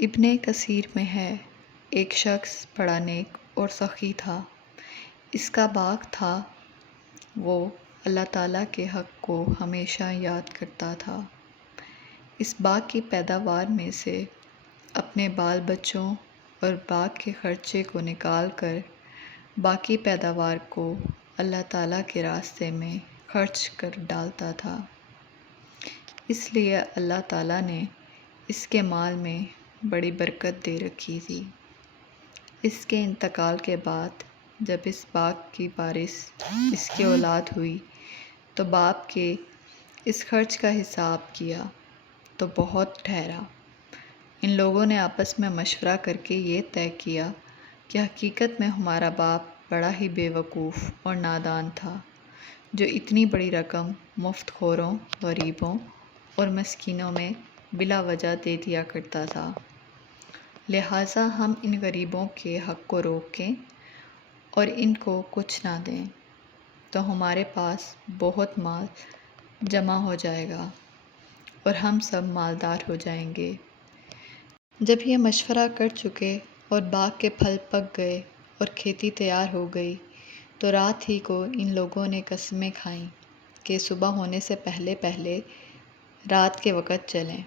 ابن کثیر میں ہے، ایک شخص بڑا نیک اور سخی تھا۔ اس کا باغ تھا، وہ اللہ تعالیٰ کے حق کو ہمیشہ یاد کرتا تھا۔ اس باغ کی پیداوار میں سے اپنے بال بچوں اور باغ کے خرچے کو نکال کر باقی پیداوار کو اللہ تعالیٰ کے راستے میں خرچ کر ڈالتا تھا۔ اس لیے اللہ تعالیٰ نے اس کے مال میں بڑی برکت دے رکھی تھی۔ اس کے انتقال کے بعد جب اس باغ کی وارث اس کی اولاد ہوئی تو باپ کے اس خرچ کا حساب کیا تو بہت ٹھہرا۔ ان لوگوں نے آپس میں مشورہ کر کے یہ طے کیا کہ حقیقت میں ہمارا باپ بڑا ہی بے وقوف اور نادان تھا، جو اتنی بڑی رقم مفت خوروں، غریبوں اور مسکینوں میں بلا وجہ دے دیا کرتا تھا۔ لہٰذا ہم ان غریبوں کے حق کو روکیں اور ان کو کچھ نہ دیں تو ہمارے پاس بہت مال جمع ہو جائے گا اور ہم سب مالدار ہو جائیں گے۔ جب یہ مشورہ کر چکے اور باغ کے پھل پک گئے اور کھیتی تیار ہو گئی تو رات ہی کو ان لوگوں نے قسمیں کھائیں کہ صبح ہونے سے پہلے پہلے رات کے وقت چلیں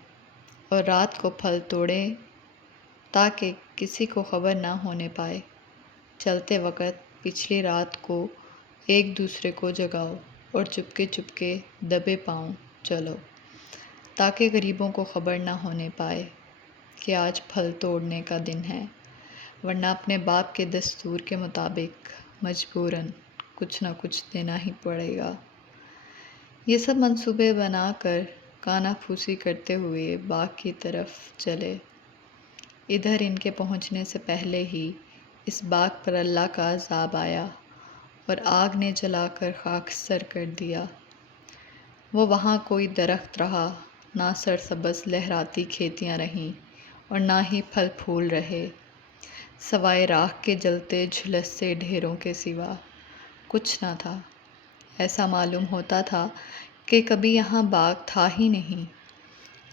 اور رات کو پھل توڑیں تاکہ کسی کو خبر نہ ہونے پائے۔ چلتے وقت پچھلی رات کو ایک دوسرے کو جگاؤ اور چپکے چپکے دبے پاؤں چلو تاکہ غریبوں کو خبر نہ ہونے پائے کہ آج پھل توڑنے کا دن ہے، ورنہ اپنے باپ کے دستور کے مطابق مجبوراً کچھ نہ کچھ دینا ہی پڑے گا۔ یہ سب منصوبے بنا کر کانا پھوسی کرتے ہوئے باغ کی طرف چلے۔ ادھر ان کے پہنچنے سے پہلے ہی اس باغ پر اللہ کا عذاب آیا اور آگ نے جلا کر خاکستر کر دیا۔ وہ وہاں کوئی درخت رہا، نہ سرسبز لہراتی کھیتیاں رہیں اور نہ ہی پھل پھول رہے، سوائے راکھ کے جلتے جھلستے ڈھیروں کے سوا کچھ نہ تھا۔ ایسا معلوم ہوتا تھا کہ کبھی یہاں باغ تھا ہی نہیں۔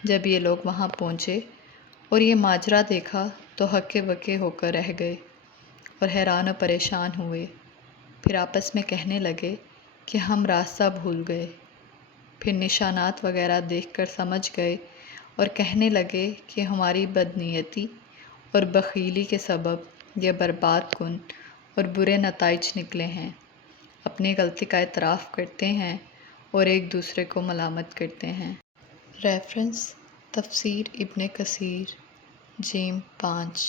جب یہ لوگ وہاں پہنچے اور یہ ماجرا دیکھا تو ہکے بکے ہو کر رہ گئے اور حیران و پریشان ہوئے۔ پھر آپس میں کہنے لگے کہ ہم راستہ بھول گئے۔ پھر نشانات وغیرہ دیکھ کر سمجھ گئے اور کہنے لگے کہ ہماری بدنیتی اور بخیلی کے سبب یہ برباد کن اور برے نتائج نکلے ہیں۔ اپنی غلطی کا اعتراف کرتے ہیں اور ایک دوسرے کو ملامت کرتے ہیں۔ ریفرنس: تفسیر ابن کثیر، جیم 5،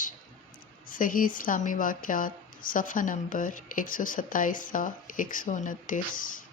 صحیح اسلامی واقعات، صفحہ نمبر 127 تا 129۔